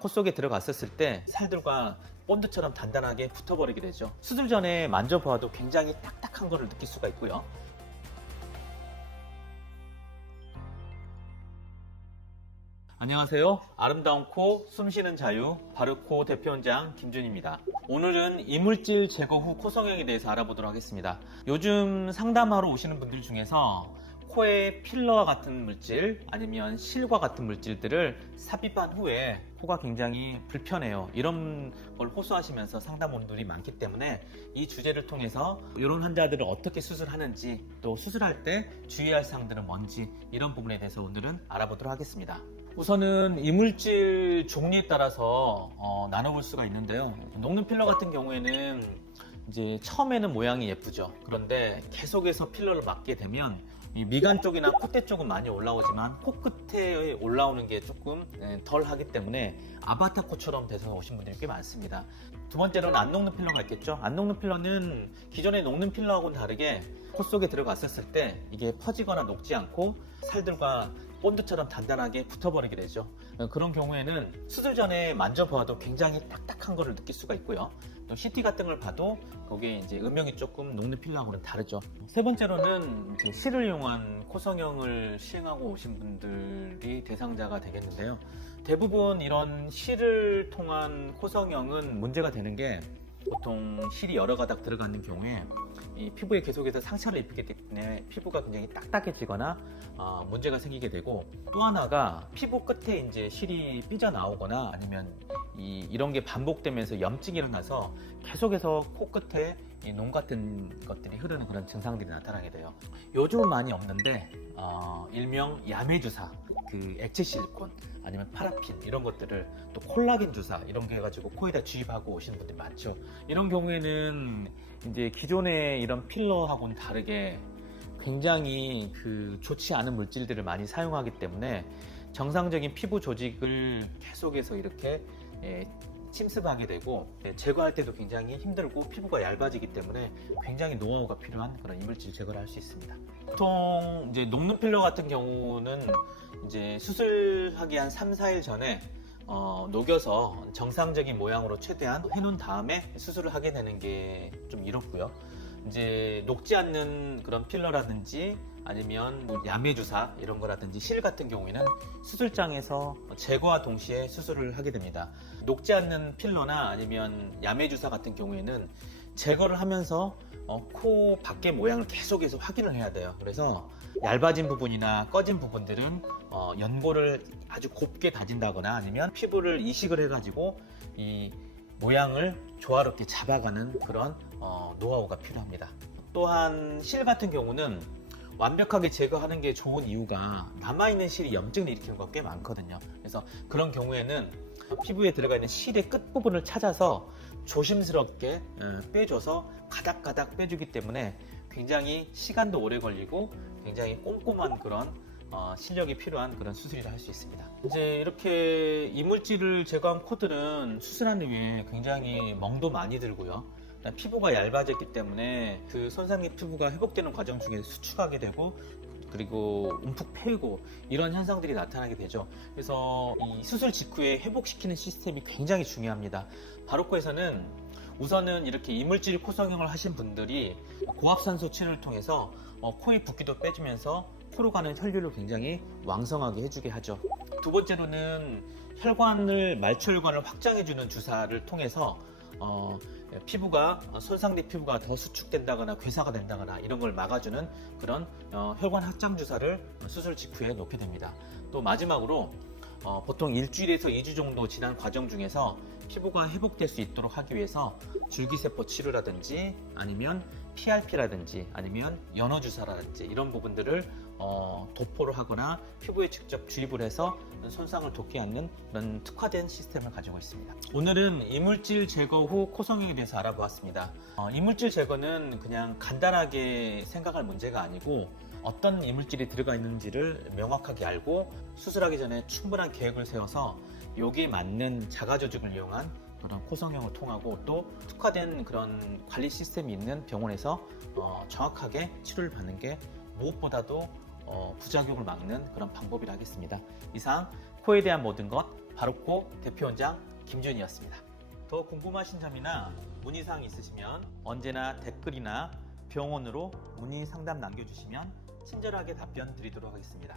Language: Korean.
코 속에 들어갔었을 때 살들과 본드처럼 단단하게 붙어버리게 되죠. 수술 전에 만져보아도 굉장히 딱딱한 것을 느낄 수가 있고요. 안녕하세요. 아름다운 코, 숨쉬는 자유, 바르코 대표원장 김준입니다. 오늘은 이물질 제거 후 코 성형에 대해서 알아보도록 하겠습니다. 요즘 상담하러 오시는 분들 중에서 코에 필러와 같은 물질 아니면 실과 같은 물질들을 삽입한 후에 코가 굉장히 불편해요. 이런 걸 호소하시면서 상담원들이 많기 때문에 이 주제를 통해서 이런 환자들을 어떻게 수술하는지, 또 수술할 때 주의할 사항들은 뭔지, 이런 부분에 대해서 오늘은 알아보도록 하겠습니다. 우선은 이물질 종류에 따라서 나눠볼 수가 있는데요. 녹는 필러 같은 경우에는 이제 처음에는 모양이 예쁘죠. 그런데 계속해서 필러를 맞게 되면 이 미간 쪽이나 콧대 쪽은 많이 올라오지만 코끝에 올라오는 게 조금 덜 하기 때문에 아바타 코처럼 돼서 오신 분들이 꽤 많습니다. 두 번째로는 안 녹는 필러가 있겠죠. 안 녹는 필러는 기존의 녹는 필러하고는 다르게 코 속에 들어갔었을 때 이게 퍼지거나 녹지 않고 살들과 본드처럼 단단하게 붙어버리게 되죠. 그런 경우에는 수술 전에 만져보아도 굉장히 딱딱한 것을 느낄 수가 있고요. 또 CT 같은 걸 봐도 거기에 이제 음영이 조금 녹는 필러하고는 다르죠. 세 번째로는 이제 실을 이용한 코 성형을 시행하고 오신 분들이 대상자가 되겠는데요. 대부분 이런 실을 통한 코 성형은 문제가 되는 게, 보통 실이 여러 가닥 들어가는 경우에 이 피부에 계속해서 상처를 입히기 때문에 피부가 굉장히 딱딱해지거나 문제가 생기게 되고, 또 하나가 피부 끝에 이제 실이 삐져나오거나 아니면 이런 게 반복되면서 염증이 일어나서 계속해서 코 끝에 이 놈 같은 것들이 흐르는 그런 증상들이 나타나게 돼요. 요즘은 많이 없는데 일명 야매 주사, 그 액체 실리콘 아니면 파라핀 이런 것들을, 또 콜라겐 주사 이런 게 해가지고 코에다 주입하고 오시는 분들이 많죠. 이런 경우에는 이제 기존의 이런 필러하고는 다르게 굉장히 좋지 않은 물질들을 많이 사용하기 때문에 정상적인 피부 조직을 계속해서 이렇게 침습하게 되고 제거할 때도 굉장히 힘들고 피부가 얇아지기 때문에 굉장히 노하우가 필요한 그런 이물질 제거를 할 수 있습니다. 보통 이제 녹는 필러 같은 경우는 이제 수술하기 한 3, 4일 전에 녹여서 정상적인 모양으로 최대한 해놓은 다음에 수술을 하게 되는 게 좀 이렇고요. 이제 녹지 않는 그런 필러라든지 아니면 뭐 야매 주사 이런 거라든지 실 같은 경우에는 수술장에서 제거와 동시에 수술을 하게 됩니다. 녹지 않는 필러나 아니면 야매 주사 같은 경우에는 제거를 하면서 코 밖의 모양을 계속해서 확인을 해야 돼요. 그래서 얇아진 부분이나 꺼진 부분들은 연고를 아주 곱게 다진다거나 아니면 피부를 이식을 해가지고 이 모양을 조화롭게 잡아가는 그런 노하우가 필요합니다. 또한 실 같은 경우는 완벽하게 제거하는 게 좋은 이유가, 남아있는 실이 염증을 일으키는 경우가 꽤 많거든요. 그래서 그런 경우에는 피부에 들어가 있는 실의 끝부분을 찾아서 조심스럽게 빼줘서 가닥가닥 빼주기 때문에 굉장히 시간도 오래 걸리고 굉장히 꼼꼼한 그런 실력이 필요한 그런 수술이라 할 수 있습니다. 이제 이렇게 이물질을 제거한 코들은 수술한 후에 굉장히 멍도 많이 들고요. 피부가 얇아졌기 때문에 그 손상된 피부가 회복되는 과정 중에 수축하게 되고, 그리고 움푹 패이고 이런 현상들이 나타나게 되죠. 그래서 이 수술 직후에 회복시키는 시스템이 굉장히 중요합니다. 바로코에서는 우선은 이렇게 이물질 코 성형을 하신 분들이 고압산소 치료를 통해서 코의 붓기도 빼주면서 코로 가는 혈류를 굉장히 왕성하게 해주게 하죠. 두 번째로는 말초혈관을 확장해주는 주사를 통해서 피부가, 손상된 피부가 더 수축된다거나 괴사가 된다거나 이런 걸 막아주는 그런 혈관 확장 주사를 수술 직후에 놓게 됩니다. 또 마지막으로 보통 일주일에서 2주 정도 지난 과정 중에서 피부가 회복될 수 있도록 하기 위해서 줄기세포 치료라든지 아니면 PRP라든지 아니면 연어주사라든지 이런 부분들을 도포를 하거나 피부에 직접 주입을 해서 손상을 돕게 하는 그런 특화된 시스템을 가지고 있습니다. 오늘은 이물질 제거 후 코 성형에 대해서 알아보았습니다. 이물질 제거는 그냥 간단하게 생각할 문제가 아니고, 어떤 이물질이 들어가 있는지를 명확하게 알고 수술하기 전에 충분한 계획을 세워서 여기에 맞는 자가조직을 이용한 그런 코 성형을 통하고, 또 특화된 그런 관리 시스템이 있는 병원에서 정확하게 치료를 받는 게 무엇보다도 부작용을 막는 그런 방법이라 하겠습니다. 이상 코에 대한 모든 것 바르코 대표원장 김준이었습니다. 더 궁금하신 점이나 문의사항 있으시면 언제나 댓글이나 병원으로 문의 상담 남겨주시면 친절하게 답변 드리도록 하겠습니다.